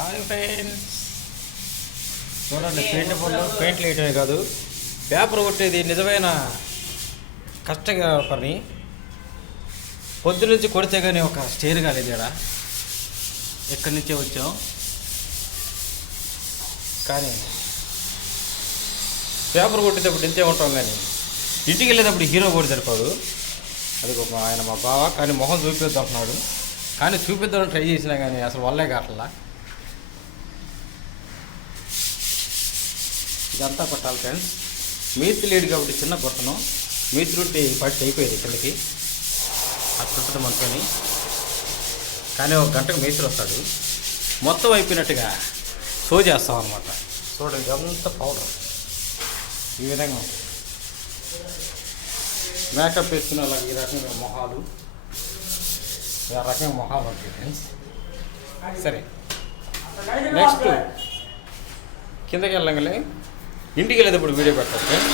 Hi friends, చూడండి పెయింట్లు వేయటమే కాదు, పేపర్ కొట్టేది నిజమైన కష్టంగా పని. పొద్దు నుంచి కొడితే కానీ ఒక స్టేర్ కాలేదు. ఇక్కడ ఎక్కడి నుంచే వచ్చాం, కానీ పేపర్ కొట్టేటప్పుడు ఇంతే ఉంటాం. కానీ ఇంటికి వెళ్ళేటప్పుడు హీరో కూడా సరిపోదు. అది ఆయన మా బావ, కానీ మొహం చూపిద్దాం అంటున్నాడు. కానీ చూపిద్దామని ట్రై చేసినా కానీ అసలు వల్లే కావట్లా. ఇదంతా కొట్టాలి ఫ్రెండ్స్. మేస్త్రి లేడు కాబట్టి చిన్న కొట్టను, మేస్త్రి ఉంటే పట్టి అయిపోయేది కిందకి. అట్లుంటుంది మనతోని. కానీ ఒక గంటకు మేస్త్రి వస్తాడు, మొత్తం అయిపోయినట్టుగా షో చేస్తాం అనమాట. చూడండి, ఇదంతా పౌడర్ ఈ విధంగా మేకప్ వేసుకునే అలాగే ఈ రకంగా మొహాలు, ఈ రకంగా మొహాలు ఉంటాయి ఫ్రెండ్స్. సరే, నెక్స్ట్ కిందకి వెళ్ళగానే ఇంటికి వెళ్ళేటప్పుడు వీడియో పెట్టాలి ఫ్రెండ్స్.